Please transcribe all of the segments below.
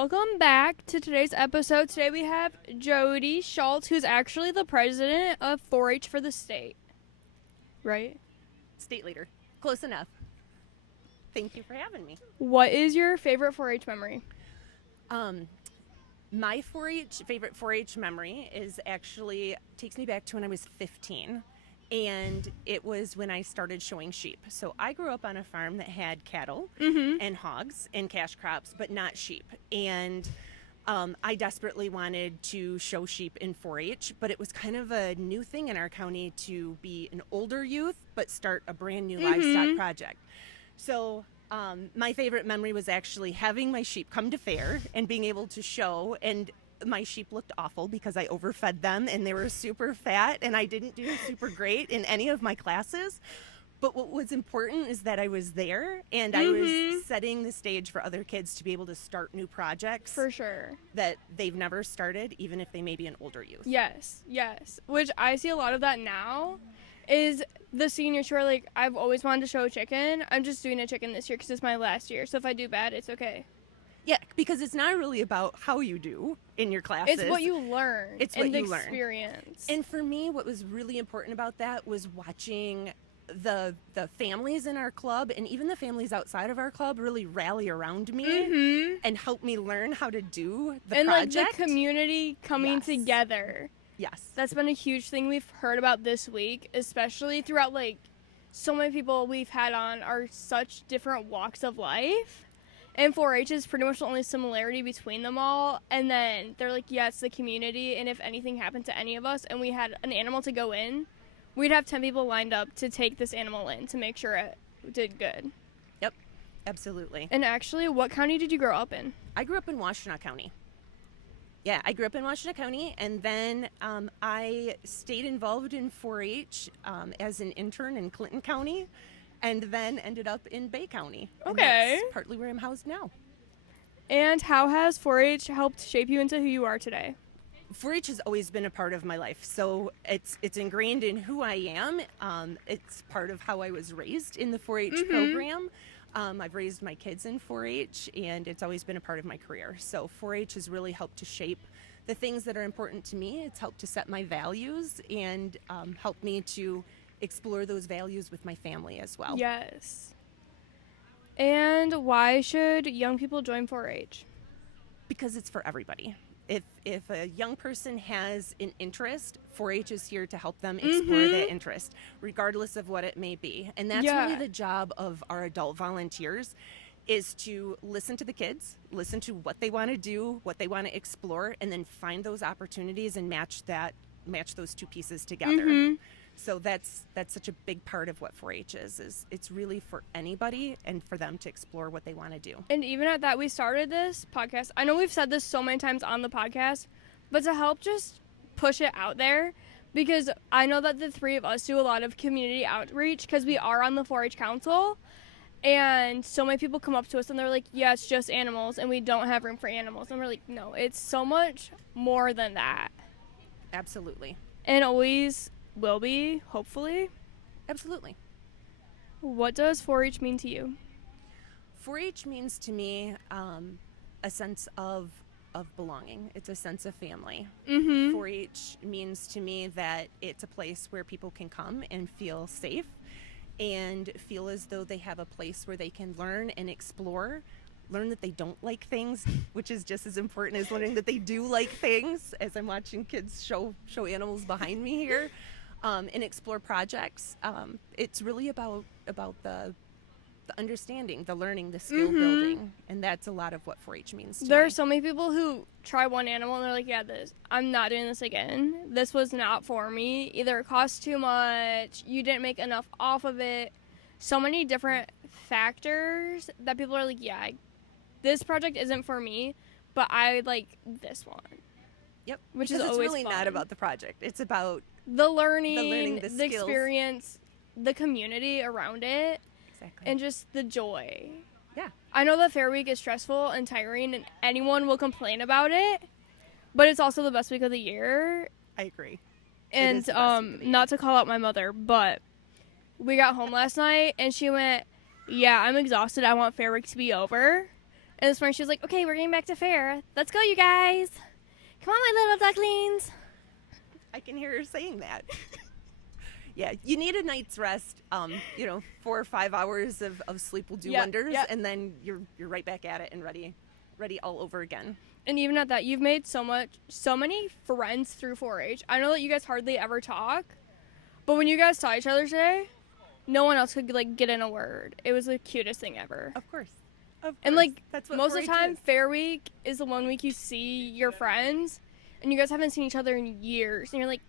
welcome back to today's episode. Today we have Jody Schultz, who's actually the president of 4-H for the state. Right? State leader. Close enough. Thank you for having me. What is your favorite 4-H memory? My favorite 4-H memory takes me back to when I was 15. And it was when I started showing sheep. So I grew up on a farm that had cattle and hogs and cash crops, but not sheep. And I desperately wanted to show sheep in 4-H, but it was kind of a new thing in our county to be an older youth, but start a brand new livestock project. So my favorite memory was actually having my sheep come to fair and being able to show, and my sheep looked awful because I overfed them and they were super fat and I didn't do super great in any of my classes. But what was important is that I was there and I was setting the stage for other kids to be able to start new projects. For sure. That they've never started, even if they may be an older youth. Yes. Which I see a lot of that now is the seniors who are like, I've always wanted to show a chicken. I'm just doing a chicken this year because it's my last year. So if I do bad, it's okay. Yeah, because it's not really about how you do in your classes. It's what you learn. It's what you learn. Experience. And for me, what was really important about that was watching the families in our club and even the families outside of our club really rally around me and help me learn how to do the project. Like the community coming together. Yes. That's been a huge thing we've heard about this week, especially throughout like so many people we've had on are such different walks of life. And 4-H is pretty much the only similarity between them all. And then they're like, yeah, it's the community. And if anything happened to any of us and we had an animal to go in, we'd have 10 people lined up to take this animal in to make sure it did good. Yep, absolutely. And actually, what county did you grow up in? I grew up in Washtenaw County. Yeah, I grew up in Washtenaw County. And then I stayed involved in 4-H as an intern in Clinton County. And then ended up in Bay County. Okay. And that's partly where I'm housed now. And how has 4-H helped shape you into who you are today? 4-H has always been a part of my life. So it's ingrained in who I am. It's part of how I was raised in the 4-H program. I've raised my kids in 4-H, and it's always been a part of my career. So 4-H has really helped to shape the things that are important to me. It's helped to set my values and helped me to explore those values with my family as well. Yes. And why should young people join 4-H? Because it's for everybody. If a young person has an interest, 4-H is here to help them explore that interest, regardless of what it may be. And that's really the job of our adult volunteers, is to listen to the kids, listen to what they want to do, what they want to explore, and then find those opportunities and match those two pieces together. So that's such a big part of what 4-H is it's really for anybody and for them to explore what they want to do. And even at that, we started this podcast. I know we've said this so many times on the podcast, but to help just push it out there, because I know that the three of us do a lot of community outreach because we are on the 4-H council. And so many people come up to us and they're like, yeah, it's just animals and we don't have room for animals. And we're like, no, it's so much more than that. Absolutely. And always will be, hopefully. Absolutely. What does 4-H mean to you? 4-H means to me a sense of belonging. It's a sense of family. 4-H means to me that it's a place where people can come and feel safe and feel as though they have a place where they can learn and explore, learn that they don't like things, which is just as important as learning that they do like things, as I'm watching kids show animals behind me here. And explore projects. It's really about the understanding, the learning, the skill building, and that's a lot of what 4-H means to There me. are so many people who try one animal and they're like, yeah, I'm not doing this again. This was not for me. Either it cost too much, you didn't make enough off of it. So many different factors that people are like, yeah, this project isn't for me, but I like this one. Yep. Which because is it's always really fun. not about the project. It's about the learning, the the skills. experience, the community around it, exactly. and just the joy. Yeah. I know that Fair Week is stressful and tiring, and anyone will complain about it, but it's also the best week of the year. I agree. And not to call out my mother, but we got home last night, and she went, yeah, I'm exhausted. I want Fair Week to be over. And this morning she was like, okay, we're getting back to fair. Let's go, you guys. Come on, my little ducklings. I can hear her saying that. Yeah, you need a night's rest. 4 or 5 hours of sleep will do wonders, and then you're right back at it and ready all over again. And even at that, you've made so many friends through 4-H. I know that you guys hardly ever talk, but when you guys saw each other today, no one else could like get in a word. It was the cutest thing ever. Of course. And like that's what most of the time, is. Fair Week is the one week you see your friends, and you guys haven't seen each other in years, and you're like,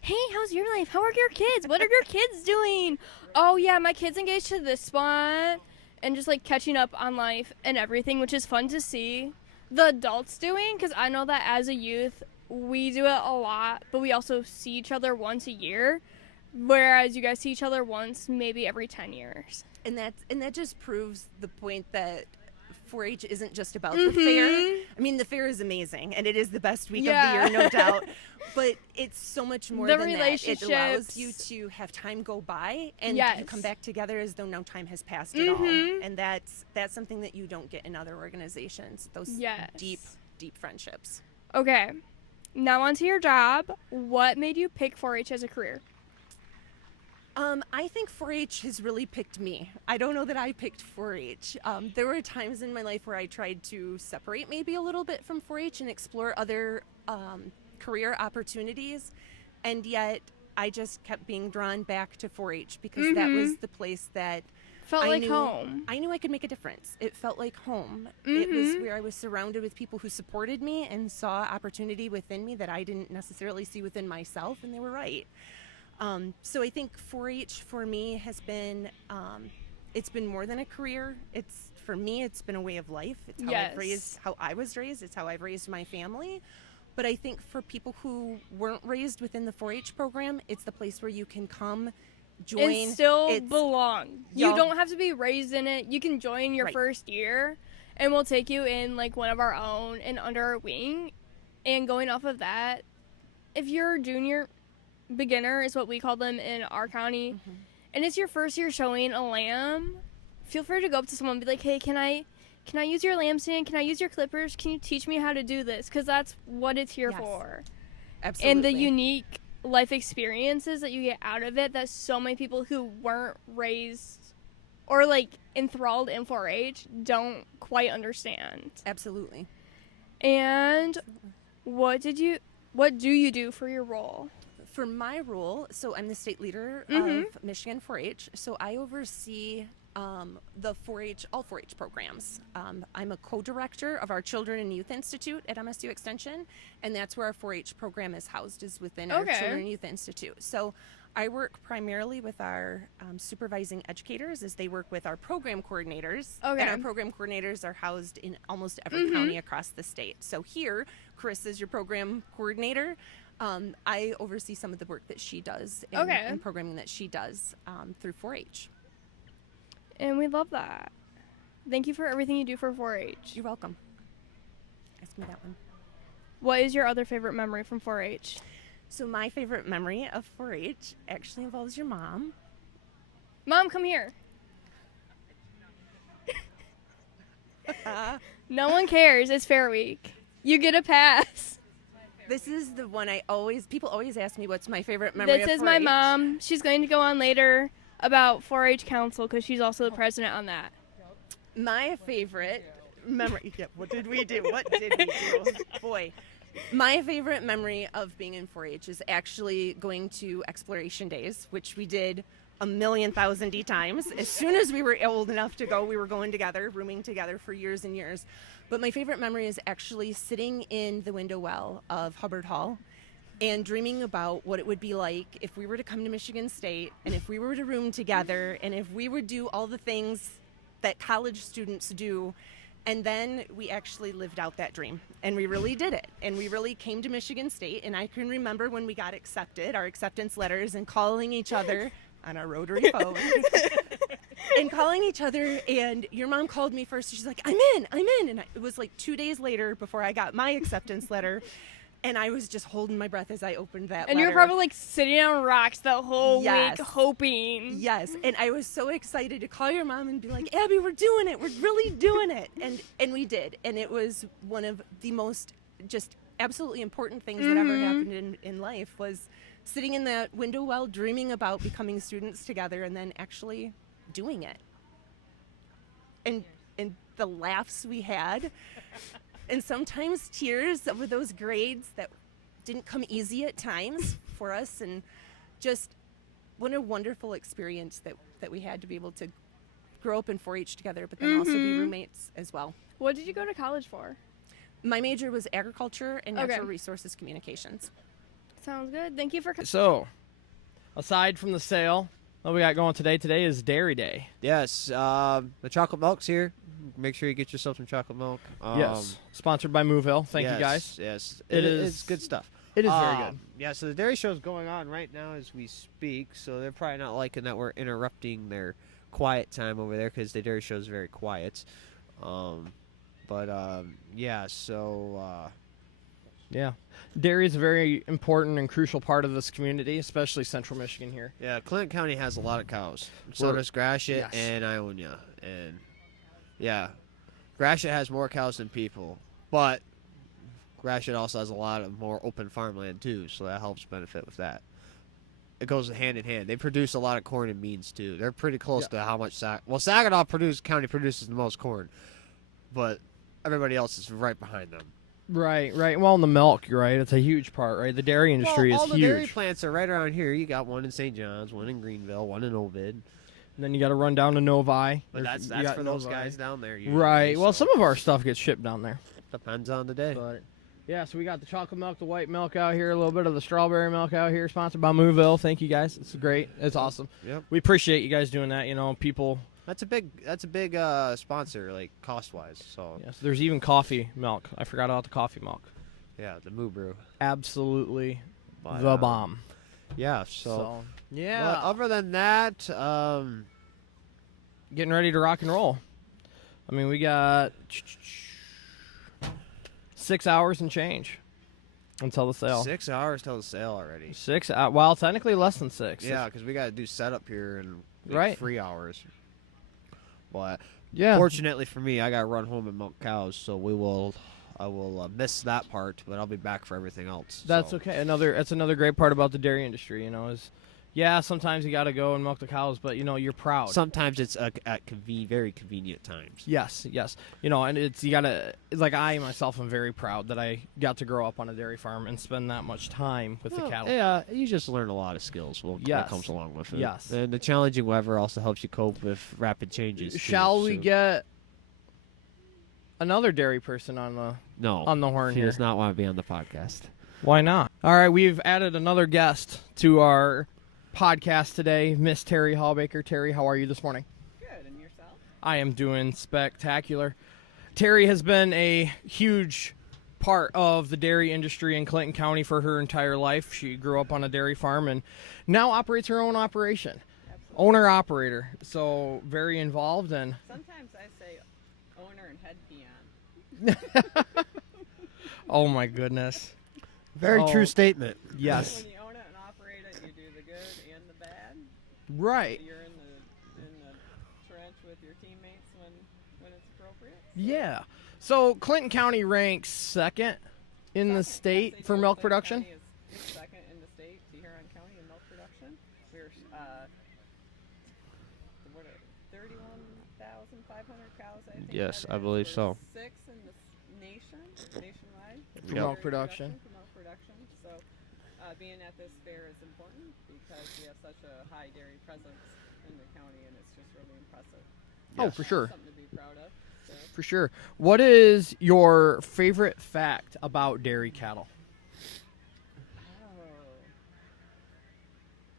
hey, how's your life? How are your kids? What are your kids doing? Oh, yeah, my kid's engaged to this one. And just, like, catching up on life and everything, which is fun to see the adults doing. Because I know that as a youth, we do it a lot, but we also see each other once a year. Whereas you guys see each other once, maybe every 10 years. And that just proves the point that 4-H isn't just about the fair. I mean, the fair is amazing, and it is the best week of the year, no doubt. But it's so much more than that. It allows you to have time go by, and you come back together as though no time has passed at all. And that's something that you don't get in other organizations. Those deep friendships. Okay, now onto your job. What made you pick 4-H as a career? I think 4-H has really picked me. I don't know that I picked 4-H. There were times in my life where I tried to separate maybe a little bit from 4-H and explore other career opportunities, and yet I just kept being drawn back to 4-H because that was the place that felt like home. I knew I could make a difference. It felt like home. It was where I was surrounded with people who supported me and saw opportunity within me that I didn't necessarily see within myself, and they were right. So I think 4-H for me has been, it's been more than a career. For me, it's been a way of life. It's how I was raised. It's how I've raised my family. But I think for people who weren't raised within the 4-H program, it's the place where you can come, join. And still belong. You don't have to be raised in it. You can join your first year, and we'll take you in like one of our own and under our wing. And going off of that, if you're a junior, beginner is what we call them in our county, and it's your first year showing a lamb, feel free to go up to someone and be like, hey, can I use your lamb stand? Can I use your clippers? Can you teach me how to do this? Because that's what it's here for. Absolutely. And the unique life experiences that you get out of it that so many people who weren't raised or like enthralled in 4-H don't quite understand. Absolutely. And what do you do for your role? For my role, so I'm the state leader of Michigan 4-H, so I oversee the 4-H, all 4-H programs. I'm a co-director of our Children and Youth Institute at MSU Extension, and that's where our 4-H program is housed, is within our Children and Youth Institute. So I work primarily with our supervising educators as they work with our program coordinators. And our program coordinators are housed in almost every county across the state. So here, Chris is your program coordinator. I oversee some of the work that she does and programming that she does through 4-H. And we love that. Thank you for everything you do for 4-H. You're welcome. Ask me that one. What is your other favorite memory from 4-H? So my favorite memory of 4-H actually involves your mom. Mom, come here. No one cares. It's Fair Week. You get a pass. This is the one people always ask me what's my favorite memory of 4-H. This is my mom. She's going to go on later about 4-H Council because she's also the president on that. My favorite memory, what did we do? Boy, my favorite memory of being in 4-H is actually going to Exploration Days, which we did 1,000,000 times. As soon as we were old enough to go, we were going together, rooming together for years and years. But my favorite memory is actually sitting in the window well of Hubbard Hall and dreaming about what it would be like if we were to come to Michigan State and if we were to room together and if we would do all the things that college students do. And then we actually lived out that dream, and we really did it. And we really came to Michigan State, and I can remember when we got accepted, our acceptance letters, and calling each other on our rotary phone. And calling each other, and your mom called me first. She's like, I'm in. And it was like 2 days later before I got my acceptance letter. And I was just holding my breath as I opened that And you were letter. probably like sitting on rocks the whole Yes. week hoping. Yes, and I was so excited to call your mom and be like, Abby, we're doing it. We're really doing it. And we did. And it was one of the most just absolutely important things that ever happened in life was sitting in that window well, dreaming about becoming students together and then actually doing it. And the laughs we had and sometimes tears over those grades that didn't come easy at times for us, and just what a wonderful experience that we had to be able to grow up in 4-H together, but then also be roommates as well. What did you go to college for? My major was agriculture and Okay. natural resources communications. Sounds good. Thank you for coming. So, aside from the sale that we got going today is Dairy Day. Yes, the chocolate milk's here. Make sure you get yourself some chocolate milk. Yes, sponsored by Mooville. Thank you guys. Yes, It is- It's good stuff. It is very good. Yeah, so the dairy show's going on right now as we speak. So they're probably not liking that we're interrupting their quiet time over there because the dairy show is very quiet. Yeah. So Yeah, dairy is a very important and crucial part of this community, especially Central Michigan here. yeah, Clinton County has a lot of cows. So We're- does Gratiot yes. and Ionia, and yeah, Gratiot has more cows than people, but Gratiot also has a lot of more open farmland too, so that helps benefit with that. It goes hand in hand. They produce a lot of corn and beans too. They're pretty close to how much Saginaw County produces the most corn, but everybody else is right behind them. Right. Well, in the milk, you're right. It's a huge part, right? The dairy industry all is the huge. dairy plants are right around here. You got one in St. John's, one in Greenville, one in Ovid. And then you got to run down to Novi. But There's- that's you got for those Novi. guys down there. Usually, Right. Well, so some of our stuff gets shipped down there. depends on the day. But yeah, so we got the chocolate milk, the white milk out here, a little bit of the strawberry milk out here, sponsored by Mooville. Thank you guys. It's great. It's awesome. Yep. We appreciate you guys doing that. You know, people. That's a big sponsor, like cost wise. So Yes, there's even coffee milk. I forgot about the coffee milk. yeah, the Moo Brew. Absolutely But, the bomb. Yeah. So yeah, but other than that, getting ready to rock and roll. I mean, we got 6 hours and change until the sale. 6 hours till the sale already. 6 well, technically less than 6. Yeah, because we got to do setup here in Right. 3 hours. But Yeah. fortunately for me, I got to run home and milk cows, so I will miss that part, but I'll be back for everything else. That's so. okay. That's another great part about the dairy industry, you know, is sometimes you got to go and milk the cows, but you know, you're proud. Sometimes it's at very convenient times. Yes. You know, and you got to, like, I myself am very proud that I got to grow up on a dairy farm and spend that much time with the cattle. Yeah, you just learn a lot of skills that Yes. comes along with it. Yes. And the challenging weather also helps you cope with rapid changes. too, Shall we so- get another dairy person on the horn he here? does not want to be on the podcast. Why not? All right, we've added another guest to our podcast today, Miss Terry Hallbaker. Terry, how are you this morning? Good, and yourself? I am doing spectacular. Terry has been a huge part of the dairy industry in Clinton County for her entire life. She grew up on a dairy farm and now operates her own operation. Absolutely. Owner-operator, so very involved and Sometimes I say owner and head beyond. oh my goodness. Very Oh. true statement. Yes. When you own it and operate it, you do the good and the bad. Right. You're in the trench with your teammates when it's appropriate. Yeah. So Clinton County ranks second in the Second, state yes, they for do. milk Clinton production. County is second in the state to Huron County in milk production. We're 31,500 cows, I think. Yes, that I is. believe We're so. 6 in the nationwide. For Yep. milk production. For milk production. So being at this fair is important because we have such a high dairy presence in the county, and it's just really impressive. Oh, for sure. Something to be proud of. So. For sure. What is your favorite fact about dairy cattle? Oh.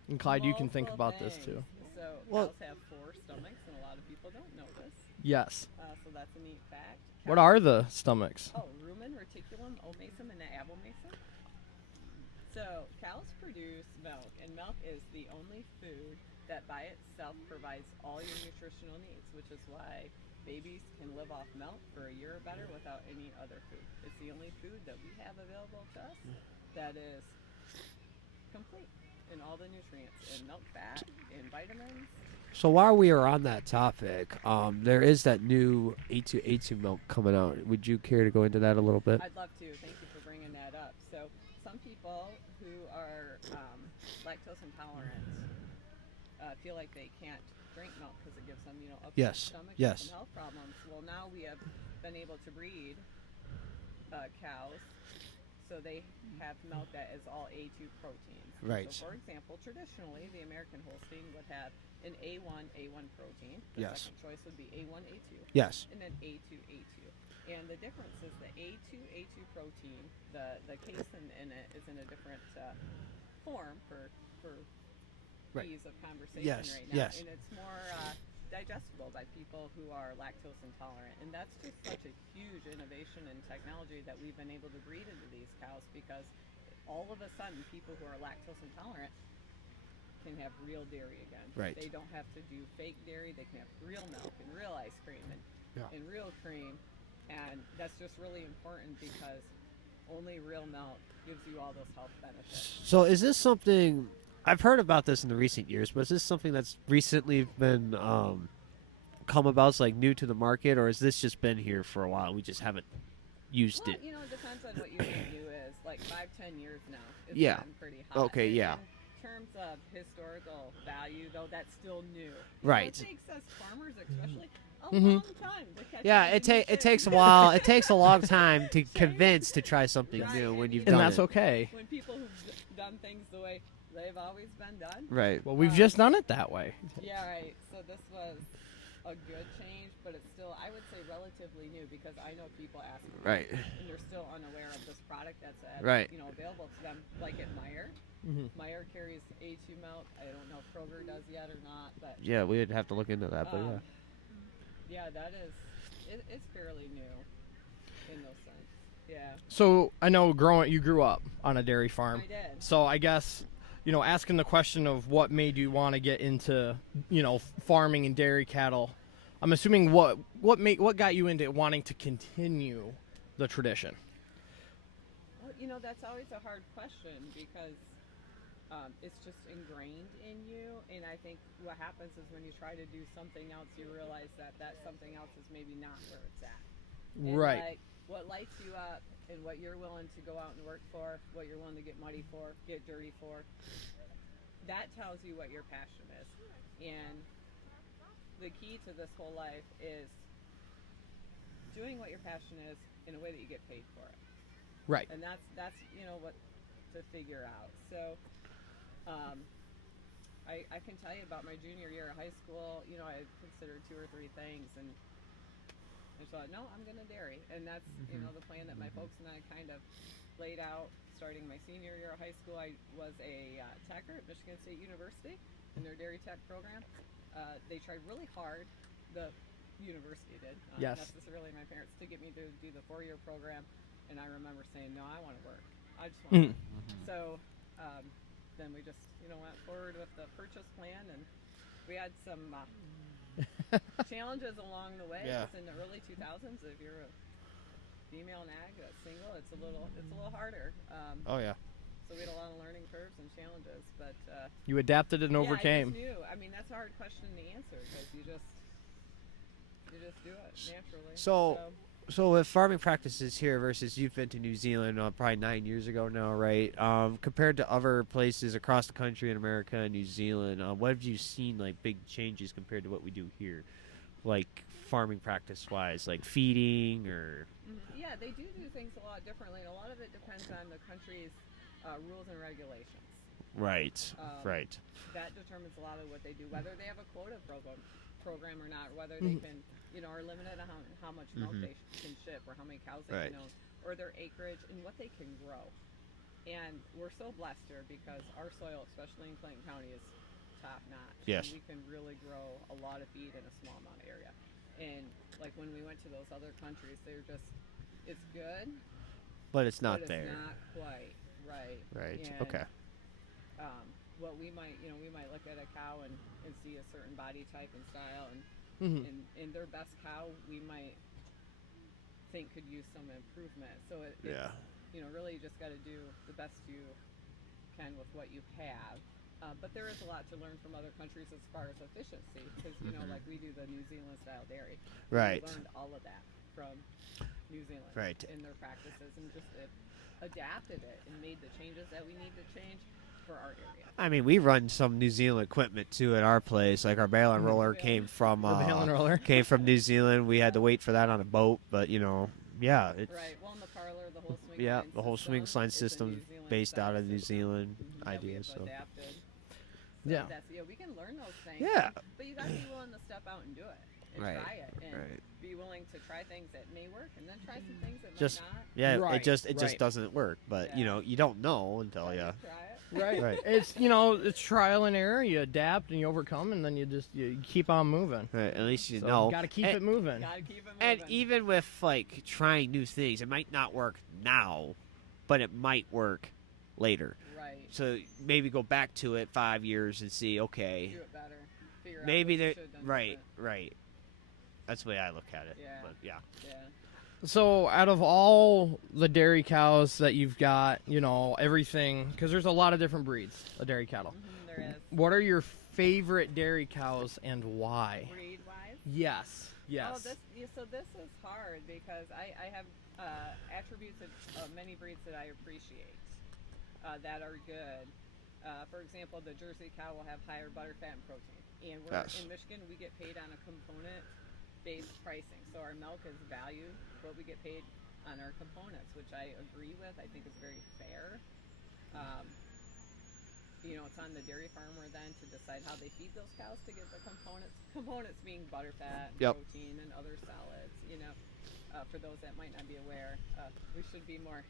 And Clyde, you can think Multiple about this things. too. So Well- cows have 4 stomachs, and a lot of people don't know this. Yes. So that's a neat fact. What are the stomachs? Oh, rumen, reticulum, omasum, and abomasum. So cows produce milk, and milk is the only food that by itself provides all your nutritional needs, which is why babies can live off milk for a year or better without any other food. It's the only food that we have available to us that is complete in all the nutrients, in milk, fat, in vitamins. So while we are on that topic, there is that new A2 milk coming out. Would you care to go into that a little bit? I'd love to. Thank you for bringing that up. So some people who are lactose intolerant feel like they can't drink milk because it gives them, upset Yes. stomach Yes. and health problems. Well, now we have been able to breed cows so they have milk that is all A2 proteins. Right. So, for example, traditionally, the American Holstein would have an A1 protein. The Yes. second choice would be A1A2. Yes. And then A2. And the difference is the A2 protein, the casein in it is in a different form for Right. ease of conversation Yes, right now. yes. And it's more digestible by people who are lactose intolerant. And that's just such a huge innovation in technology that we've been able to breed into these cows, because all of a sudden people who are lactose intolerant can have real dairy again. Right. They don't have to do fake dairy. They can have real milk and real ice cream and real cream. And that's just really important because only real milk gives you all those health benefits. So is this something I've heard about this in the recent years, but is this something that's recently been come about, it's like new to the market, or has this just been here for a while? We just haven't used Well, it. it depends on what you think new is. Like 5-10 years now, it's Yeah. gotten pretty hot. Okay, And yeah. In terms of historical value, though, that's still new. Right. So it takes us farmers, especially, a Mhm. long time to catch Yeah, up to it new shit. takes a while. It takes a long time to convince to try something Right, new when and you've And done that's it. okay. When people who've done things the way they've always been done. Right. Well, we've just done it that way. Yeah, right. So this was a good change, but it's still, I would say, relatively new, because I know people ask me, Right. and they're still unaware of this product that's Right. available to them, like at Meyer. Mhm. Meyer carries A2 milk. I don't know if Kroger does yet or not, but Yeah, we'd have to look into that, but yeah. yeah, that is, it's fairly new in those sense. Yeah, So I know you grew up on a dairy farm. I did. So I guess, asking the question of what made you want to get into, farming and dairy cattle, I'm assuming what got you into wanting to continue the tradition? Well, that's always a hard question, because it's just ingrained in you. And I think what happens is when you try to do something else, you realize that something else is maybe not where it's at. And Right. Like, what lights you up and what you're willing to go out and work for, what you're willing to get muddy for, get dirty for, that tells you what your passion is. And the key to this whole life is doing what your passion is in a way that you get paid for it. Right. And that's what to figure out. So I can tell you about my junior year of high school. I considered 2 or 3 things, and I thought, no, I'm going to dairy. And that's the plan that my folks and I kind of laid out starting my senior year of high school. I was a techer at Michigan State University in their dairy tech program. They tried really hard, the university did, not Yes. necessarily my parents, to get me to do the 4-year program. And I remember saying, no, I want to work. I just want to work. So then we just, went forward with the purchase plan, and we had some challenges along the way. Yeah. It's in the early 2000s. If you're a female nag, a single, it's a little harder. Oh yeah. So we had a lot of learning curves and challenges, but You adapted and overcame. Yeah, I just knew. I mean, that's a hard question to answer, because you just do it naturally. So with farming practices here versus you've been to New Zealand probably 9 years ago now, right? Compared to other places across the country in America and New Zealand, what have you seen, like, big changes compared to what we do here, like farming practice wise, like feeding or? Yeah, they do things a lot differently, and a lot of it depends on the country's rules and regulations. Right. Right. That determines a lot of what they do, whether they have a quota program or not, whether they can, are limited on how much milk they can ship, or how many cows they Right. can own, or their acreage and what they can grow. And we're so blessed here because our soil, especially in Clinton County, is top notch. Yes. And we can really grow a lot of feed in a small amount of area. And like when we went to those other countries, it's good, But it's not but there. it's not quite right. Right. And, Okay. what we might, we might look at a cow and see a certain body type and style, and Mhm. in their best cow, we might think could use some improvement. So Yeah. really you just got to do the best you can with what you have. But there is a lot to learn from other countries as far as efficiency, because like we do the New Zealand style dairy. Right. We learned all of that from New Zealand Right. in their practices, and just adapted it and made the changes that we need to change for our area. I mean, we run some New Zealand equipment too at our place. Like our bale and roller came from The bale and roller. came from New Zealand. We had to wait for that on a boat, but yeah, it's Right. Well, in the parlor, the whole swing yeah, line the whole swing system line is a system New Zealand based style out of New system, Zealand that we ideas. have So adapted. Yeah. We can learn those things. Yeah. But you got to be willing to step out and do it and Right, try it, and right. be willing to try things that may work, and then try some things that Just- might not. yeah, Right, it just right. doesn't work. But Yeah. you don't know until Try you. it. Right. Right. It's it's trial and error. You adapt and you overcome, and then you keep on moving. Right, at least you So know. got to keep and, it moving. Gotta keep it moving. And even with like trying new things, it might not work now, but it might work later. right. So maybe go back to it 5 years and see. Okay, Do it better. Figure out maybe what you there. should've done Right, different. right. That's the way I look at it. Yeah. But yeah. Yeah. So, out of all the dairy cows that you've got, everything, because there's a lot of different breeds of dairy cattle. There is. What are your favorite dairy cows and why? Breed wise. Yes. Yes. Oh, so this is hard because I have attributes of many breeds that I appreciate that are good. For example, the Jersey cow will have higher butter, fat, and protein. And we're Yes. in Michigan, we get paid on a component-based pricing. So our milk is valued what we get paid on our components, which I agree with. I think is very fair. It's on the dairy farmer then to decide how they feed those cows to get the components. Components being butter, fat, Yep. protein, and other solids. For those that might not be aware, we should be more.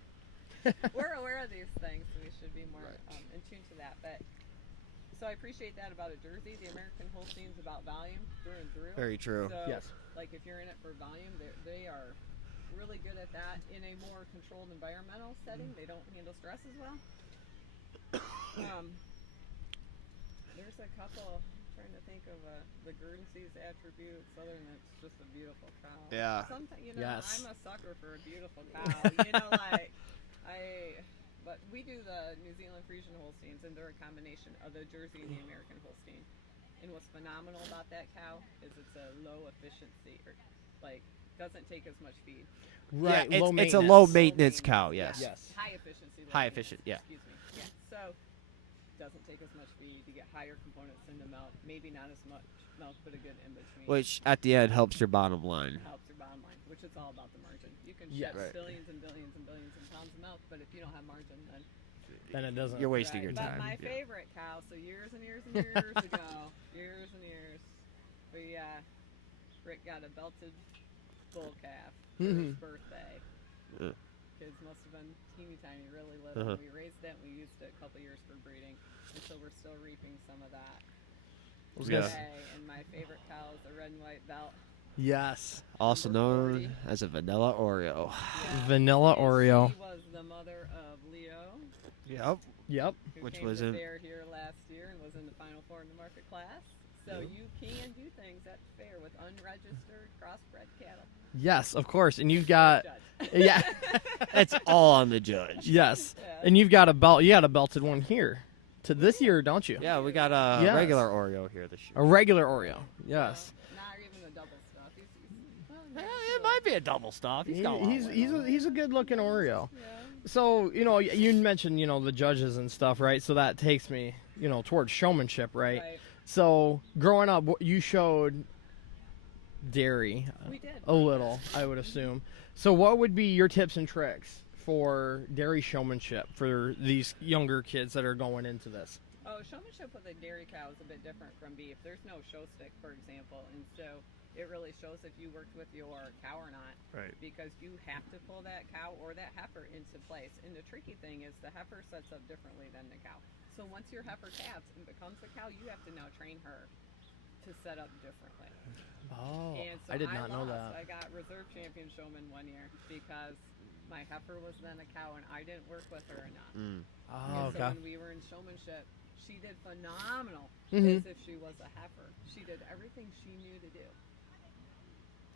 We're aware of these things, so we should be more in tune to that. But so I appreciate that about a Jersey. The American Holstein's about volume through and through. Very true. So, Yes. like if you're in it for volume, they are really good at that in a more controlled environmental setting. They don't handle stress as well. There's a couple. I'm trying to think of the Guernsey's attributes. Other than it's just a beautiful cow. Yeah. Sometimes Yes. I'm a sucker for a beautiful cow. But we do the New Zealand Friesian Holsteins, and they're a combination of the Jersey and the American Holstein. And what's phenomenal about that cow is it's a low efficiency, doesn't take as much feed. Right. Yeah, low it's a maintenance. low maintenance cow. Yes. Yes. High efficiency. low High maintenance, efficient, yeah. Excuse me. Yeah. So doesn't take as much feed. You get higher components in the milk. Maybe not as much milk, but a good in between. Which at the end helps your bottom line. helps your bottom line, which is all about the margin. You can Yes. ship Right. billions and billions and billions of pounds of milk, but if you don't have margin, then Then it doesn't. You're wasting right. your But time. my Yeah. favorite cow, so years and years and years ago, we Rick got a belted bull calf for his Mhm. birthday. Uh. Kids must have been teeny tiny, really little. Uh-huh. We raised it. We used it a couple years for breeding, and so we're still reaping some of that was Yeah. gonna s- today. And my favorite cow is the red and white belt. Yes. Also Number known 40. as a vanilla Oreo. Yeah. Vanilla And Oreo. She was the mother of Leo, Yep. Yep. who Which came was to in- fair here last year and was in the final four in the market class. So you can do things at the fair with unregistered crossbred cattle. Yes, of course. And you've got Judge. yeah. It's all on the judge. Yes. Yeah. And you've got a belt. You got a belted one here to this year, don't you? Yeah, we got a Yes. regular Oreo here this A year. regular Oreo. Yes. Not even the double stuff. It might be a double stop. He's got a lot of weight on him. He's a good looking Oreo. Yeah. So you mentioned the judges and stuff, right? So that takes me towards showmanship, right? Right. So growing up, you showed dairy We did. a little, I would assume. So what would be your tips and tricks for dairy showmanship for these younger kids that are going into this? Oh, showmanship with a dairy cow is a bit different from beef. There's no show stick, for example, and so it really shows if you worked with your cow or not. Right. Because you have to pull that cow or that heifer into place. And the tricky thing is the heifer sets up differently than the cow. So once your heifer calves and becomes a cow, you have to now train her to set up differently. Oh, And so I did not know lost. that. I got reserve champion showman one year because my heifer was then a cow and I didn't work with her enough. Mm. Oh, And so okay. when we were in showmanship, she did phenomenal Mhm. as if she was a heifer. She did everything she knew to do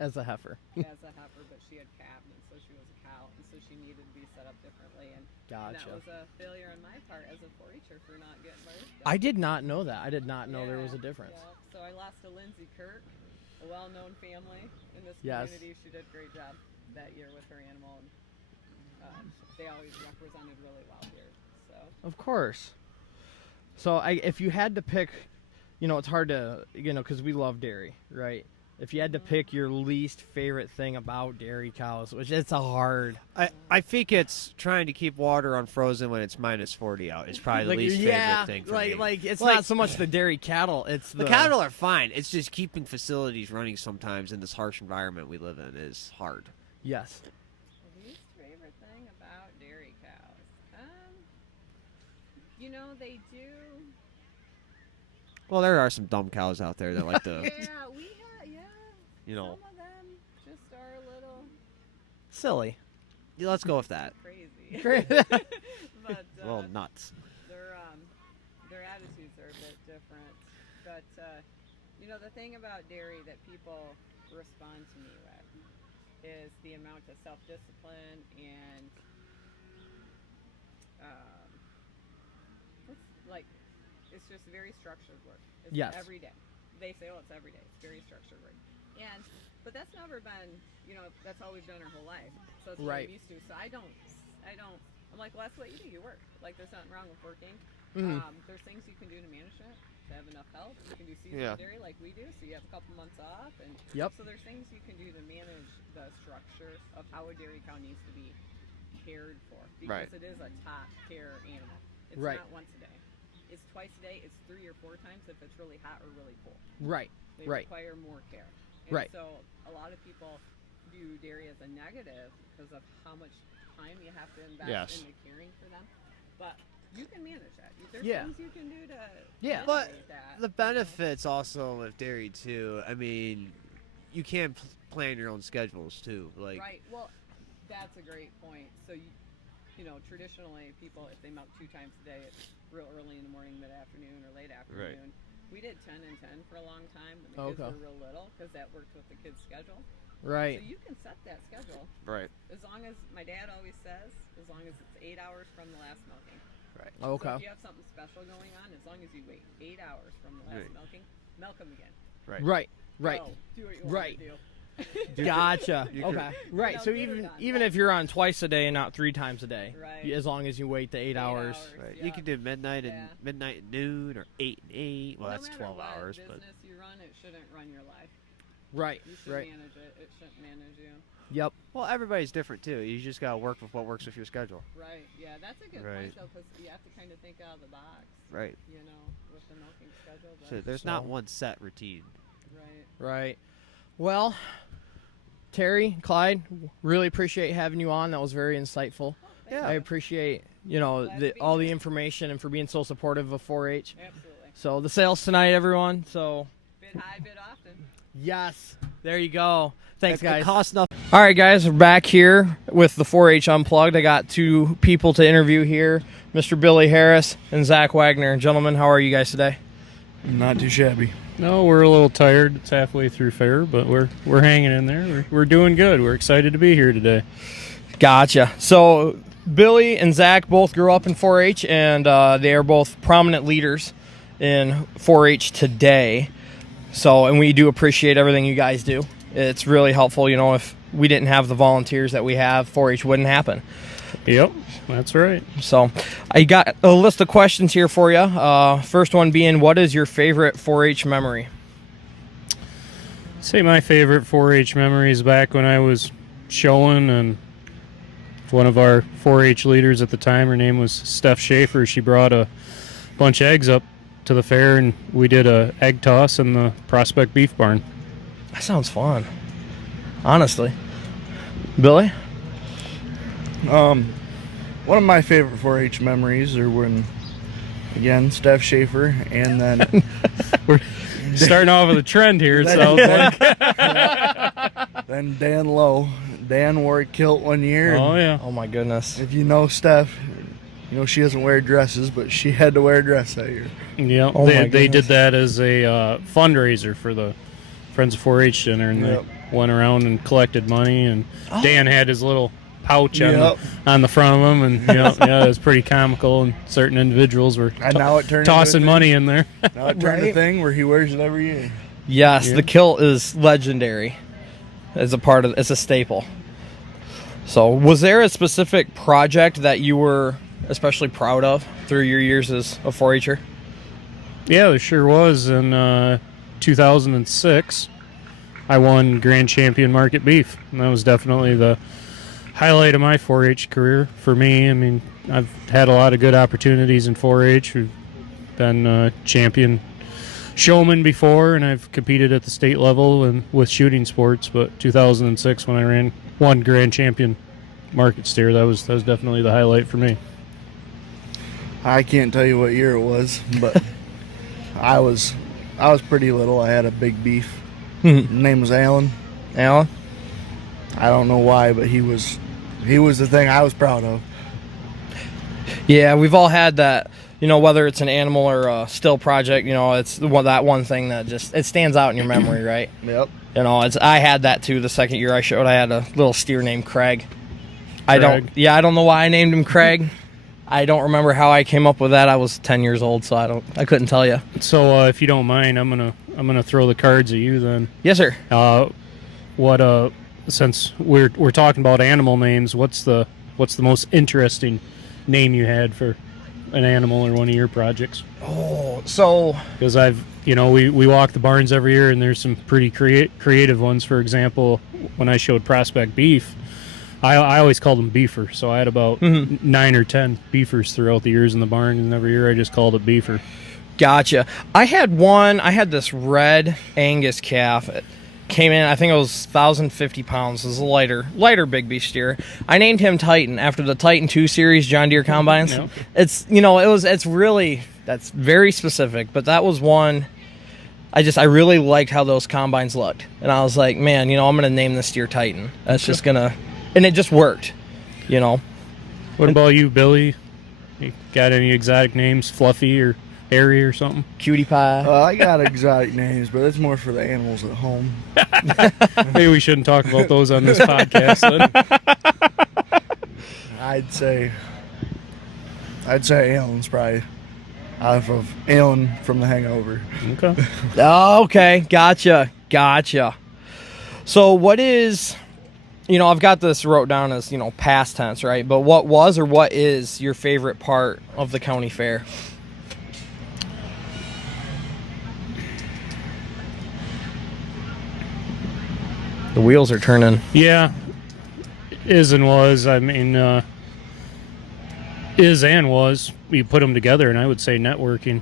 As a heifer. as a heifer, but she had calved, and so she was a cow, and so she needed to be set up differently. And that Gotcha. was a failure on my part as a 4-H'er for not getting my work done. I did not know that. I did not know there was a Yeah, difference. yeah. So I lost to Lindsay Kirk, a well-known family in this Yes. community. She did a great job that year with her animal, and they always represented really well here. So Of course. So if you had to pick, it's hard to, because we love dairy, right? If you had to pick your least favorite thing about dairy cows, which it's a hard. I think it's trying to keep water unfrozen when it's -40 out. It's probably the least favorite thing for me. like it's Like- not so much the dairy cattle. It's The cattle are fine. It's just keeping facilities running sometimes in this harsh environment we live in is hard. Yes. the least favorite thing about dairy cows, they do. Well, there are some dumb cows out there that like to, Yeah, we have. Yeah. you know. Some of them just are a little Silly. Yeah, let's go with that. crazy. Great. But Well, nuts. their attitudes are a bit different. But the thing about dairy that people respond to me with is the amount of self-discipline and it's just very structured work. It's Yes. every day. They say, "Oh, it's every day." It's very structured work, but that's never been, that's all we've done our whole life. So it's what Right. I'm used to. So I don't. I'm like, well, that's what you do. You work. Like, there's nothing wrong with working. Mhm. There's things you can do to manage it, to have enough help. You can do seasonal Yeah. dairy like we do, so you have a couple months off, and Yep. so there's things you can do to manage the structure of how a dairy cow needs to be cared for, because Right. it is a top care animal. It's Right. not once a day. It's twice a day. It's 3 or 4 times if it's really hot or really cold. Right. They Right. require more care. And Right. so a lot of people view dairy as a negative because of how much time you have to invest Yes. in the caring for them. But you can manage that. There's Yeah. things you can do to Yeah. But mitigate that. the benefits also with dairy too. I mean, you can plan your own schedules too. Like, Right. Well, that's a great point. So traditionally people, if they milk 2 times a day, it's real early in the morning, mid-afternoon, or late afternoon. We did 10 and 10 for a long time when the kids Okay. were real little, because that worked with the kids' schedule. Right. So you can set that schedule right, as long as, my dad always says, as long as it's 8 hours from the last milking. right. So if Okay. you have something special going on, as long as you wait 8 hours from the last Right. milking, milk them again. Right. Right. Right. Go, do what you Right. want to do. Gotcha. you could- Okay. Right. No, So get it even done. if you're on twice a day and not 3 times a day, Right. as long as you wait the 8 hours. Right. Yeah. You can do midnight Yeah. and midnight and noon or 8 and 8. Well, no that's matter 12 what hours, but business you run, it shouldn't run your life. Right. You should Right. manage it. It shouldn't manage you. Yep. well, everybody's different too. You just gotta work with what works with your schedule. Right. Yeah, that's a good Right. point though, because you have to kind of think out of the box. Right. With the milking schedule. But, So there's not So- one set routine. right. Right. Well, Terry, Clyde, really appreciate having you on. That was very insightful. Yeah. I appreciate, Glad to be all the here. information and for being so supportive of 4-H. Absolutely. So the sales tonight, everyone. So Bid high, bid often. yes, there you go. Thanks, It guys. costs nothing. All right, guys, we're back here with the 4-H Unplugged. I got 2 people to interview here, Mr. Billy Harris and Zach Wagner. Gentlemen, how are you guys today? Not too shabby. No, we're a little tired. It's halfway through fair, but we're hanging in there. We're doing good. We're excited to be here today. Gotcha. So Billy and Zach both grew up in 4-H, and they are both prominent leaders in 4-H today. So, and we do appreciate everything you guys do. It's really helpful. If we didn't have the volunteers that we have, 4-H wouldn't happen. Yep, that's right. So I got a list of questions here for you. First one being, what is your favorite 4-H memory? I'd say my favorite 4-H memory is back when I was showing, and one of our 4-H leaders at the time, her name was Steph Schaefer. She brought a bunch of eggs up to the fair, and we did a egg toss in the Prospect Beef Barn. That sounds fun. Honestly. Billy? One of my favorite 4-H memories are when, again, Steph Schaefer, and then We're starting off with a trend here, it sounds like. then Dan Lowe. Dan wore a kilt one year. Oh, and yeah. Oh my goodness. If you know Steph, You know, she doesn't wear dresses, but she had to wear a dress that year. Yeah, Oh my they did goodness. that as a fundraiser for the Friends of 4-H dinner, and Yep. they went around and collected money. And Dan had his little pouch Yep. on the front of him, and yeah, it was pretty comical. And certain individuals were And now it turned tossing into a money in there. thing. Now it turned Right. a thing where he wears it every year. Yes, Yeah. the kilt is legendary. As a part of it's a staple. So, was there a specific project that you were especially proud of through your years as a 4-H'er? Yeah, there sure was. In 2006, I won Grand Champion Market Beef, and that was definitely the highlight of my 4-H career for me. I mean, I've had a lot of good opportunities in 4-H. We've been champion showman before, and I've competed at the state level and with shooting sports. But 2006, when I won Grand Champion Market Steer, that was definitely the highlight for me. I can't tell you what year it was, but I was pretty little. I had a big beef. His name was Alan. Alan? I don't know why, but he was the thing I was proud of. Yeah, we've all had that. You know, whether it's an animal or a still project, you know, it's that one thing that just it stands out in your memory, right? Yep. You know, I had that too. The second year I showed, I had a little steer named Craig. I don't know why I named him Craig. I don't remember how I came up with that. I was 10 years old, so I couldn't tell you. So, if you don't mind, I'm gonna throw the cards at you then. Yes, sir. Since we're talking about animal names, what's the most interesting name you had for an animal or one of your projects? Oh, so Because we walk the barns every year, and there's some pretty creative ones. For example, when I showed Prospect Beef, I always called them Beefer. So I had about 9 or 10 Beefers throughout the years in the barn, and every year I just called it Beefer. gotcha. I had this red Angus calf. It came in, I think it was 1,050 pounds. It was a lighter big beef steer. I named him Titan after the Titan 2 series John Deere combines. Yep. That's very specific, but that was one I really liked how those combines looked. And I was like, man, I'm going to name this steer Titan. That's just going to, and it just worked, What about you, Billy? You got any exotic names, Fluffy or Airy or something? Cutie pie. I got exotic names, but it's more for the animals at home. Maybe we shouldn't talk about those on this podcast then. I'd say Alan's probably off of Alan from The Hangover. Okay. Oh, okay. Gotcha. So what is, I've got this wrote down as, past tense, right? But what was or what is your favorite part of the county fair? The wheels are turning. Yeah. Is and was. I mean, is and was. You put them together, and I would say networking.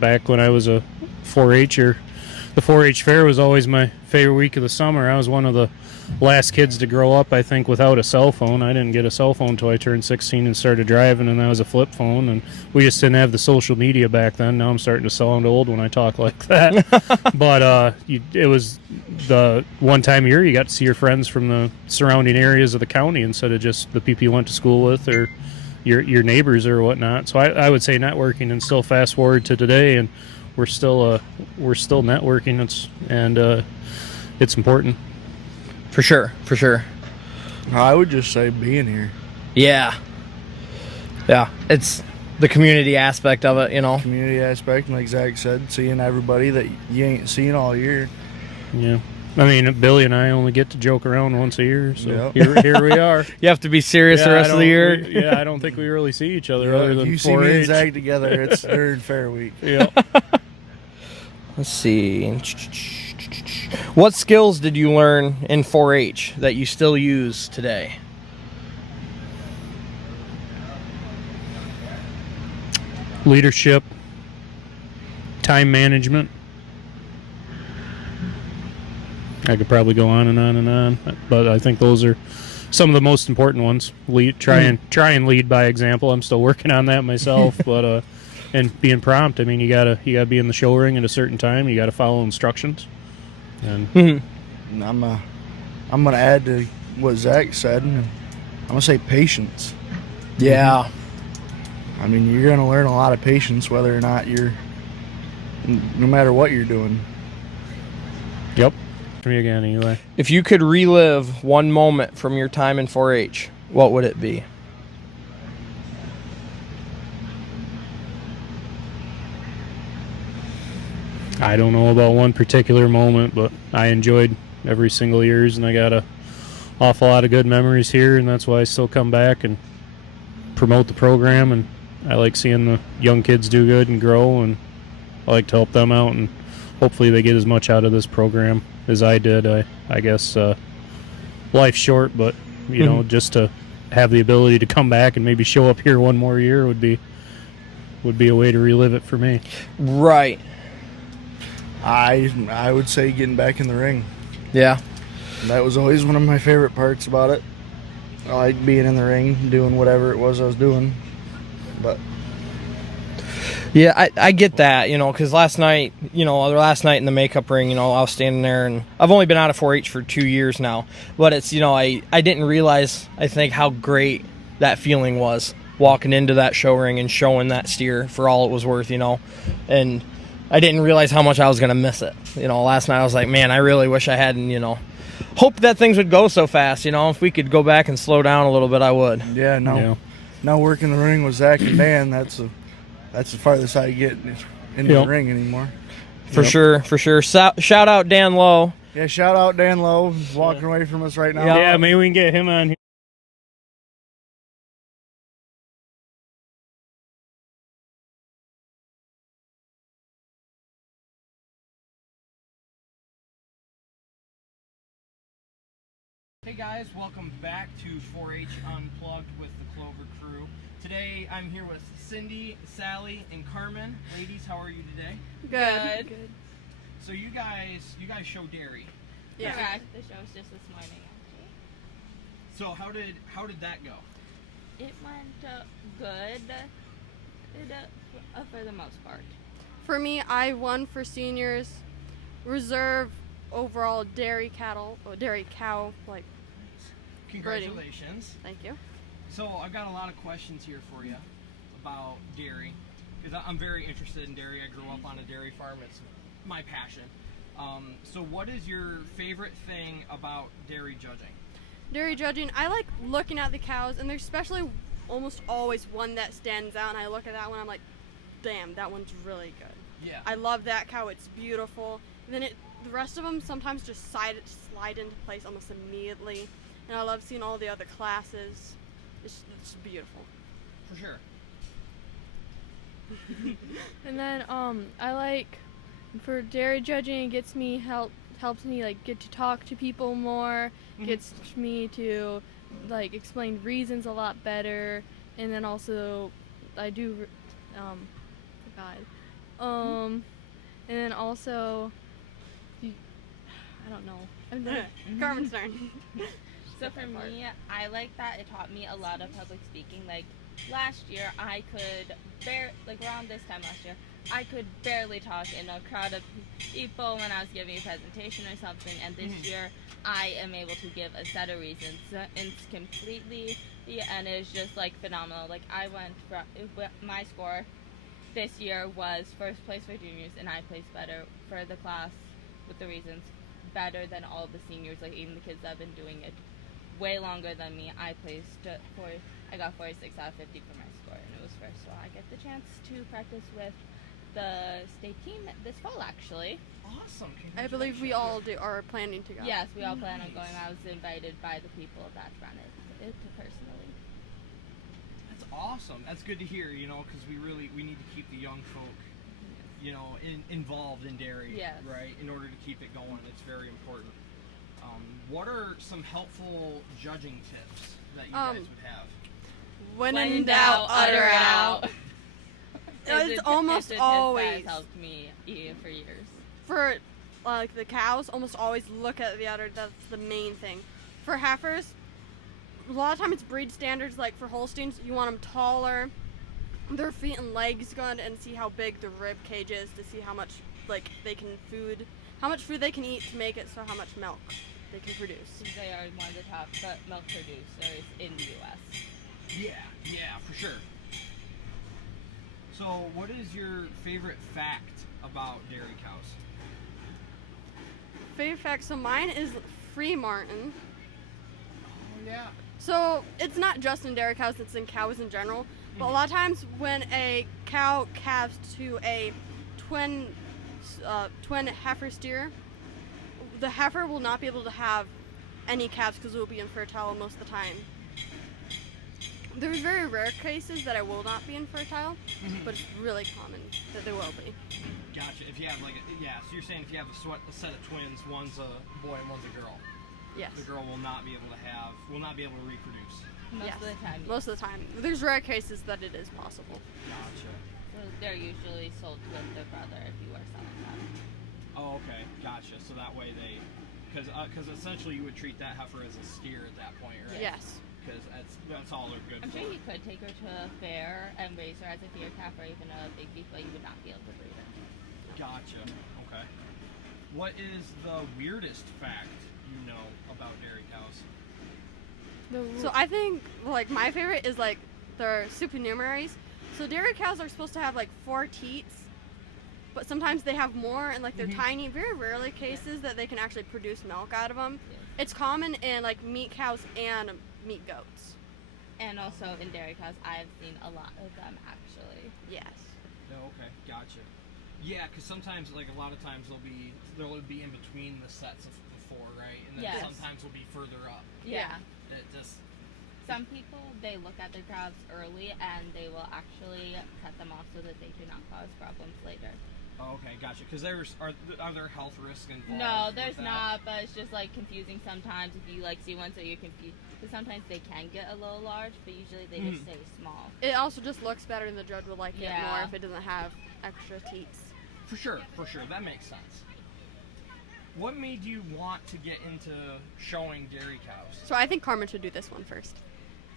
Back when I was a 4-H'er, the 4-H fair was always my favorite week of the summer. I was one of the last kids to grow up, I think, without a cell phone. I didn't get a cell phone until I turned 16 and started driving, and that was a flip phone. And we just didn't have the social media back then. Now I'm starting to sound old when I talk like that. But it was the one time a year you got to see your friends from the surrounding areas of the county instead of just the people you went to school with or your neighbors or whatnot. So I would say networking, and still fast forward to today, and we're still networking. It's important. For sure. I would just say being here. Yeah. It's the community aspect of it, Community aspect, and like Zach said, seeing everybody that you ain't seen all year. Yeah. I mean, Billy and I only get to joke around once a year, so Yep. here we are. You have to be serious the rest of the year. I don't think we really see each other other If than you see me and 4-H. Zach together, it's during fair week. Yeah. Let's see. What skills did you learn in 4-H that you still use today? Leadership, time management. I could probably go on and on and on, but I think those are some of the most important ones. Try and lead by example. I'm still working on that myself, but and being prompt. I mean, you gotta be in the show ring at a certain time. You gotta follow instructions. And And I'm gonna add to what Zach said, and I'm gonna say patience. Yeah. I mean, you're going to learn a lot of patience whether or not no matter what you're doing. Yep. For me again, Eli. If you could relive one moment from your time in 4-H, what would it be? I don't know about one particular moment, but I enjoyed every single years, and I got a awful lot of good memories here, and that's why I still come back and promote the program. And I like seeing the young kids do good and grow, and I like to help them out, and hopefully they get as much out of this program as I did. I guess life's short, but you know, just to have the ability to come back and maybe show up here one more year would be a way to relive it for me. Right. I would say getting back in the ring. Yeah. That was always one of my favorite parts about it. I like being in the ring, doing whatever it was I was doing. But Yeah, I get that, you know, because last night in the makeup ring, you know, I was standing there, and I've only been out of 4-H for 2 years now, but it's, you know, I didn't realize, I think, how great that feeling was walking into that show ring and showing that steer for all it was worth, you know, and I didn't realize how much I was going to miss it. You know, last night I was like, man, I really wish I hadn't, you know, hoped that things would go so fast, you know. If we could go back and slow down a little bit, I would. yeah, no. Yeah. Now working the ring with Zach and Dan, that's the farthest I get into Yep. the ring anymore. For sure. Shout out Dan Lowe. Yeah, shout out Dan Lowe, who's walking away from us right now. Yeah, maybe we can get him on here. Hey guys, welcome back to 4-H Unplugged with the Clover Crew. Today I'm here with Cindy, Sally, and Carmen. Ladies, how are you today? Good. So you guys show dairy. Yeah. Correct. The show was just this morning, actually. So how did that go? It went good, for the most part. For me, I won for seniors, reserve overall dairy cow, like, Congratulations. thank you. So I've got a lot of questions here for you about dairy, because I'm very interested in dairy. I grew up on a dairy farm. It's my passion. So what is your favorite thing about dairy judging? Dairy judging, I like looking at the cows, and there's especially almost always one that stands out, and I look at that one, I'm like, damn, that one's really good. Yeah. I love that cow, it's beautiful. And then the rest of them sometimes just slide into place almost immediately, and I love seeing all the other classes. It's beautiful. For sure. And then I like for dairy judging, it gets me helps me like get to talk to people more, gets me to like explain reasons a lot better, and then also I do and then also I don't know. Carmen's turn. So for me, I like that it taught me a lot of public speaking. Like last year, I could around this time last year, I could barely talk in a crowd of people when I was giving a presentation or something. And this year, I am able to give a set of reasons, and it's completely, and it's just like phenomenal. Like my score this year was first place for juniors, and I placed better for the class with the reasons better than all of the seniors. Like even the kids that have been doing it way longer than me, I got 46 out of 50 for my score, and it was first. So I get the chance to practice with the state team this fall, actually. Awesome. I believe we all are planning to go. Yes, we all plan on going. I was invited by the people that run it personally. That's awesome. That's good to hear, you know, because we need to keep the young folk, you know, involved in dairy, Yes. right, in order to keep it going. It's very important. What are some helpful judging tips that you guys would have? When in doubt, utter out. It's almost a tip always that has helped me for years. for like the cows. Almost always look at the udder. That's the main thing. For heifers, a lot of time it's breed standards. Like for Holsteins, you want them taller, their feet and legs good, and see how big the rib cage is to see how much how much food they can eat to make it so how much milk they can produce. They are one of the top milk producers in the U.S. Yeah, for sure. So, what is your favorite fact about dairy cows? Favorite fact, so mine is free Martin. Oh yeah. So it's not just in dairy cows, it's in cows in general. But a lot of times when a cow calves to a twin heifer steer, the heifer will not be able to have any calves because it will be infertile most of the time. There's very rare cases that I will not be infertile, but it's really common that there will be. Gotcha. If you have so you're saying if you have a set of twins, one's a boy and one's a girl, Yes. the girl will not be able to reproduce. Most of the time. Most of the time. There's rare cases that it is possible. Gotcha. So they're usually sold with their brother if you are selling them. Oh, okay. Gotcha. So that way because essentially you would treat that heifer as a steer at that point, right? Yes. Because that's all they're good I'm for. sure you could take her to a fair and raise her as a feeder calf or even a big beef, but you would not be able to breed her. Gotcha. Okay. What is the weirdest fact you know about dairy cows? So I think like my favorite is like their supernumeraries. So dairy cows are supposed to have like 4 teats, but sometimes they have more, and like they're tiny. Very rarely cases that they can actually produce milk out of them. It's common in like meat cows and meat goats. And also in dairy cows, I've seen a lot of them actually. Yes. Oh, okay. Gotcha. Yeah, because sometimes, like a lot of times, they'll be in between the sets of the 4, right? And then Yes. sometimes will be further up. Yeah. It just Some people, they look at their calves early and they will actually cut them off so that they do not cause problems later. Oh, okay, gotcha. Because are there health risks involved? No, with there's that? not, but it's just like confusing sometimes if you like see one, so you're confused. Because sometimes they can get a little large, but usually they just stay small. It also just looks better, and the judge will like it more Yeah. if it doesn't have extra teats. For sure. That makes sense. What made you want to get into showing dairy cows? So I think Carmen should do this one first.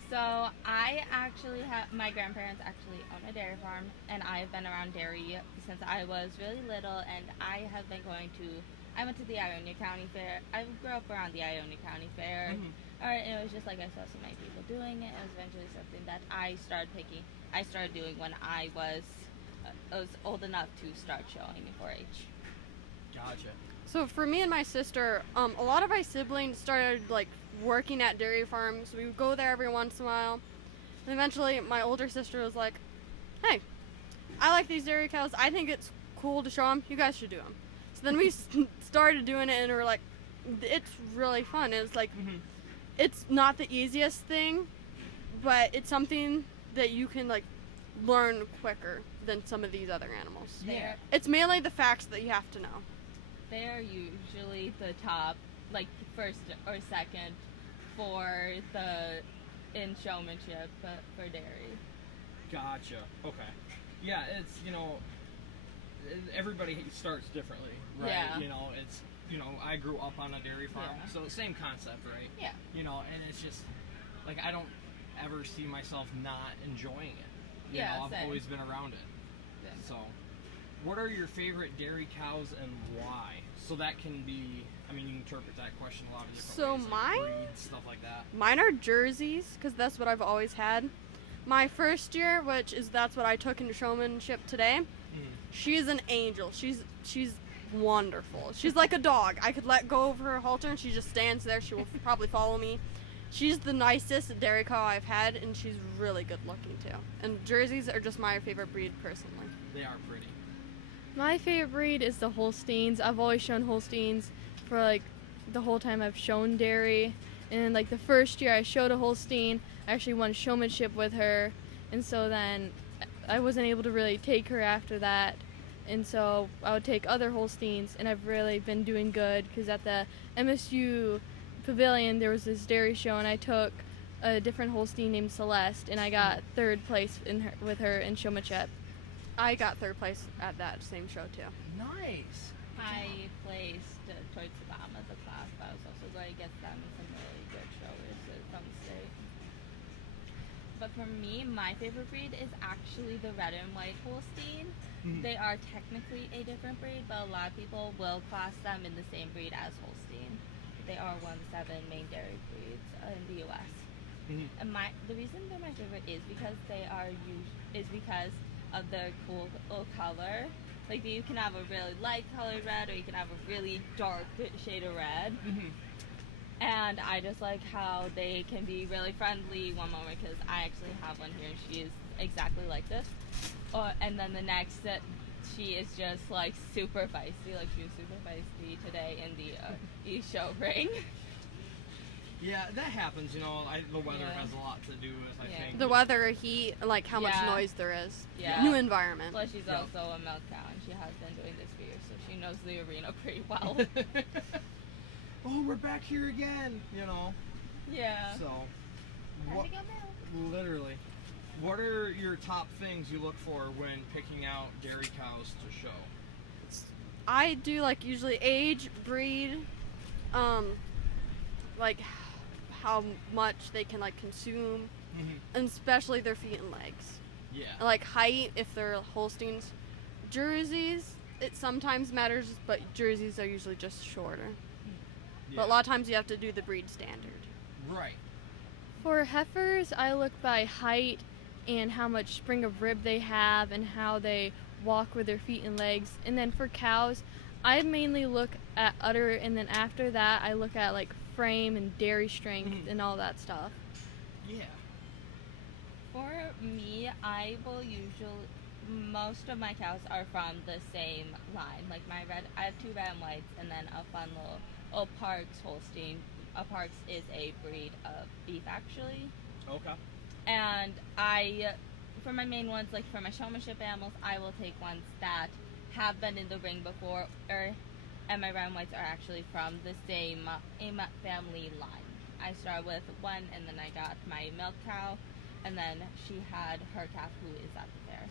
So I actually have, my grandparents actually own a dairy farm, and I've been around dairy since I was really little, and I have been I went to the Ionia County Fair. I grew up around the Ionia County Fair. And it was just like I saw so many people doing it. It was eventually something that I started doing when I was old enough to start showing in 4-H. Gotcha. So for me and my sister, a lot of my siblings started like working at dairy farms. We would go there every once in a while. And eventually my older sister was like, hey, I like these dairy cows. I think it's cool to show them. You guys should do them. So then we started doing it, and we were like, it's really fun. It's like, it's not the easiest thing, but it's something that you can like learn quicker than some of these other animals. Yeah. It's mainly the facts that you have to know. They're usually the top, like first or second in showmanship for dairy. Gotcha. Okay. Yeah, it's everybody starts differently, right? Yeah. I grew up on a dairy farm, Yeah. so same concept, right? Yeah. And it's just like I don't ever see myself not enjoying it. Yeah, I've same. always been around it. Same. So, what are your favorite dairy cows and why? So that can be, you can interpret that question a lot of different So ways. Like mine- breeds, stuff like that. Mine are jerseys, because that's what I've always had. My first year, that's what I took into showmanship today, she's an angel. She's wonderful. She's like a dog. I could let go of her halter and she just stands there. She will probably follow me. She's the nicest dairy cow I've had, and she's really good looking too. And jerseys are just my favorite breed personally. They are pretty. My favorite breed is the Holsteins. I've always shown Holsteins for like the whole time I've shown dairy. And like the first year I showed a Holstein, I actually won showmanship with her. And so then I wasn't able to really take her after that. And so I would take other Holsteins, and I've really been doing good because at the MSU Pavilion there was this dairy show, and I took a different Holstein named Celeste, and I got 3rd place with her in showmanship. I got 3rd place at that same show too. Nice. I placed towards the bottom of the class, but I was also going against them in some really good showers from the state. But for me, my favorite breed is actually the red and white Holstein. They are technically a different breed, but a lot of people will class them in the same breed as Holstein. They are one of the 7 main dairy breeds in the U.S. And the reason they're my favorite is because other cool color. Like you can have a really light colored red, or you can have a really dark shade of red. And I just like how they can be really friendly one moment, because I actually have one here and she is exactly like this. And then the next that she is just like super feisty, like she was super feisty today in the show ring. Yeah, that happens. You know, the weather Yeah. has a lot to do with, I think. The weather, heat, like how much Yeah. noise there is. Yeah. New environment. Plus, she's Yeah. also a milk cow, and she has been doing this for years, so she knows the arena pretty well. Oh, we're back here again. You know. Yeah. So, what? Literally, what are your top things you look for when picking out dairy cows to show? I do like usually age, breed, like how much they can like consume, and especially their feet and legs. Yeah. Like height, if they're Holsteins. Jerseys, it sometimes matters, but jerseys are usually just shorter. But a lot of times you have to do the breed standard. Right. For heifers, I look by height and how much spring of rib they have and how they walk with their feet and legs. And then for cows, I mainly look at udder, and then after that I look at like frame and dairy strength and all that stuff. Yeah. For me, I will usually, most of my cows are from the same line. Like I have 2 red and whites, and then a fun little Parks Holstein. A Parks is a breed of beef, actually. Okay. And for my main ones, like for my showmanship animals, I will take ones that have been in the ring before, and my red and whites are actually from the same family line. I started with one, and then I got my milk cow, and then she had her calf, who is at the fair.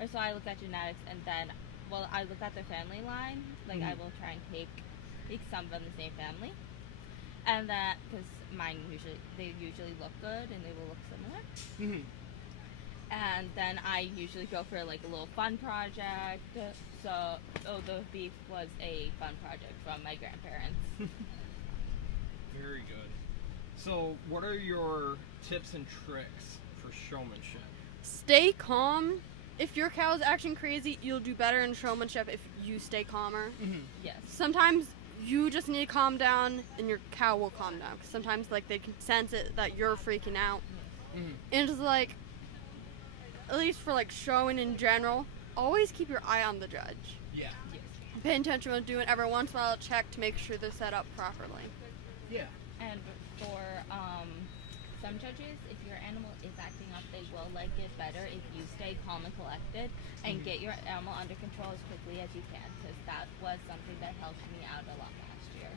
Or so I look at genetics, and then, I look at their family line. Like I will try and take some from the same family, and that because mine usually look good, and they will look similar. And then I usually go for like a little fun project. So, the beef was a fun project from my grandparents. Very good. So, what are your tips and tricks for showmanship? Stay calm. If your cow is acting crazy, you'll do better in showmanship if you stay calmer. Yes. Sometimes you just need to calm down, and your cow will calm down. 'Cause sometimes like they can sense it that you're freaking out, and it's like, at least for like showing in general, always keep your eye on the judge. Yeah. Pay attention to doing every once in a while. Check to make sure they're set up properly. Yeah. And for some judges, if your animal is acting up, they will like it better if you stay calm and collected and get your animal under control as quickly as you can, because that was something that helped me out a lot last year.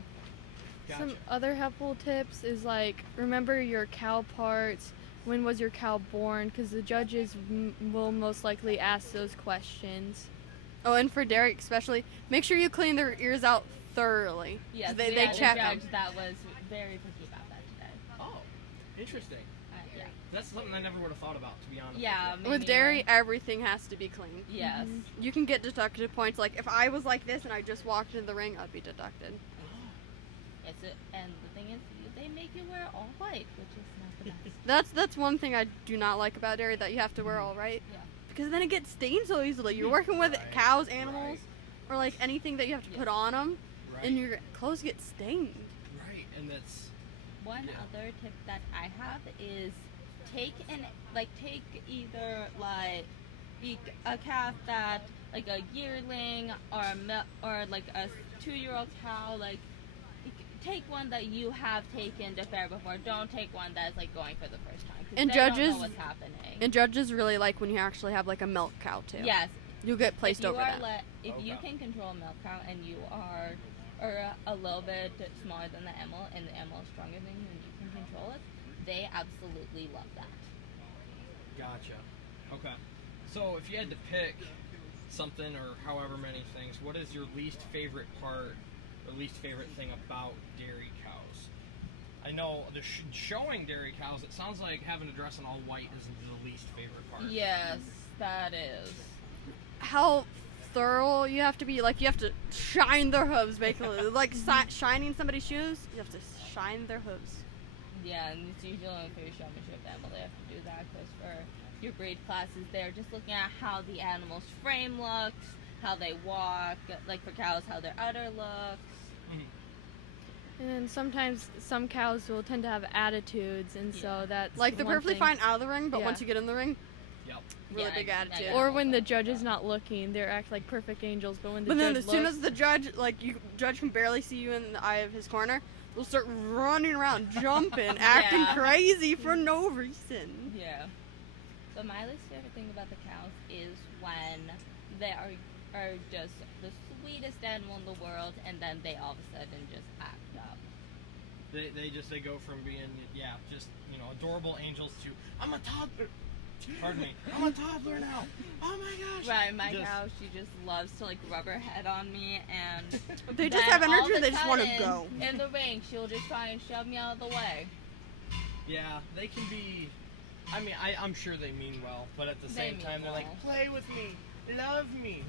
Gotcha. Some other helpful tips is like remember your cow parts. When was your cow born? Because the judges will most likely ask those questions. Oh, and for Derek especially, make sure you clean their ears out thoroughly. Yes, they we had check a them. judge that was very picky about that today. Oh, interesting. Yeah. That's something I never would have thought about, to be honest. Yeah. with me With neither. dairy, everything has to be clean. Yes. You can get deducted points. Like if I was like this and I just walked into the ring, I'd be deducted. Yes, and the thing is, they make you wear all white, which is not the best. That's one thing I do not like about dairy, that you have to wear all right. Yeah. Because then it gets stained so easily. You're working with Right, cows, animals, or like anything that you have to Yeah. put on them, Right. and your clothes get stained. Right, and that's One Yeah. other tip that I have is take either like a calf that like a yearling or like a 2-year-old cow, like take one that you have taken to fair before. Don't take one that's like going for the first time. 'Cause And they don't judges- know what's happening. And judges really like when you actually have like a milk cow too. Yes, You get placed if you over are that. if you Okay. can control a milk cow and you are or a little bit smaller than the animal, and the animal is stronger than you and you can control it, they absolutely love that. Gotcha. Okay. So if you had to pick something or however many things, what is your least favorite part or least favorite thing about dairy cows? I know the showing dairy cows, it sounds like having to dress in all white is the least favorite part. Yes, that is. How thorough you have to be. Like you have to shine their hooves, basically. Like shining somebody's shoes, you have to shine their hooves. Yeah, and it's usually only for your showmanship animal they have to do that, because for your breed classes there, just looking at how the animal's frame looks, how they walk, like for cows, how their udder looks. And then sometimes some cows will tend to have attitudes, and so that's Like they're one perfectly thing. fine out of the ring, but Yeah. once you get in the ring, Yep. really Yeah, big I attitude. get Or all when the that, judge is yeah. not looking, they act like perfect angels. But when the but then judge as soon looks, as the judge, like you judge can barely see you in the eye of his corner, they'll start running around, jumping, acting Yeah. crazy for no reason. Yeah. But my least favorite thing about the cows is when they are just the sweetest animal in the world, and then they all of a sudden just act up. They go from being just adorable angels to I'm a toddler. Pardon me. I'm a toddler now. Oh my gosh. Right, my Just- cow, she just loves to like rub her head on me, and They just then have all energy, of a they just want to sudden, go. In the ring, she'll just try and shove me out of the way. Yeah, they can be. I mean, I'm sure they mean well, but at the They same mean time, they're like, well. play with me, love me.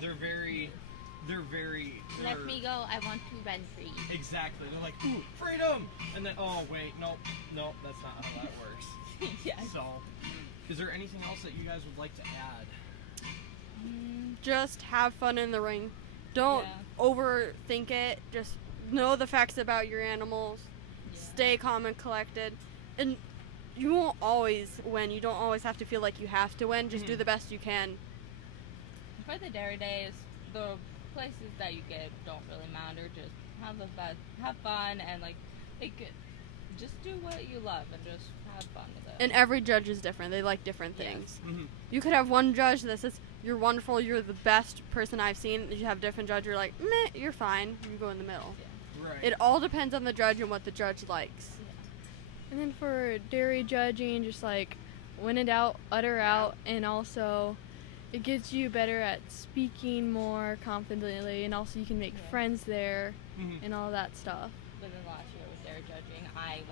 They're very. Let me go, I want to run free. Exactly. They're like, ooh, freedom, and then oh wait, nope, that's not how that works. Yes. So, is there anything else that you guys would like to add? Just have fun in the ring. Don't Yeah. overthink it. Just know the facts about your animals. Yeah. Stay calm and collected. And you won't always win. You don't always have to feel like you have to win. Just do the best you can. For the dairy days, the places that you get don't really matter. Just have fun, and just do what you love and just have fun with it. And every judge is different. They like different Yes. things. Mm-hmm. You could have one judge that says, you're wonderful, you're the best person I've seen. You have a different judge, you're like, meh, you're fine. You go in the middle. Right. It all depends on the judge and what the judge likes. and then for dairy judging, just like when in doubt, utter out, and also it gets you better at speaking more confidently, and also you can make Yeah. friends there Mhm. and all that stuff. But then last year with dairy judging, I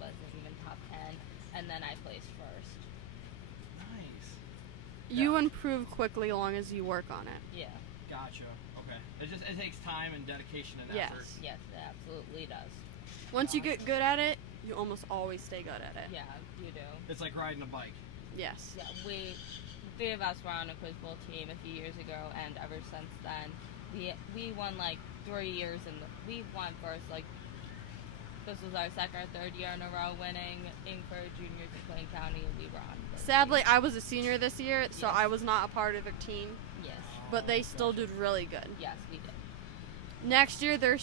wasn't even top 10, and then I placed first. Nice. You improve quickly as long as you work on it. Yeah. Gotcha. Okay. It takes time and dedication and Yes. effort. Yes, it absolutely does. Once you get good at it, you almost always stay good at it. Yeah, you do. It's like riding a bike. Yes. Yeah, three of us were on a quiz bowl team a few years ago, and ever since then, we won like 3 years, and we won first. Like this was our second or third year in a row winning for juniors in Clayton County, and we were on. the Sadly, team. I was a senior this year, so Yes. I was not a part of a team, Yes, but they still did really good. yes, we did. Next year, they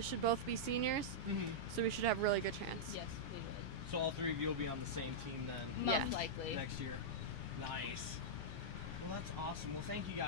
should both be seniors, Mm-hmm. so we should have really good chance. Yes, we did. So all three of you will be on the same team then Most Yeah. likely. next year. Nice. Well, that's awesome. Well, thank you guys.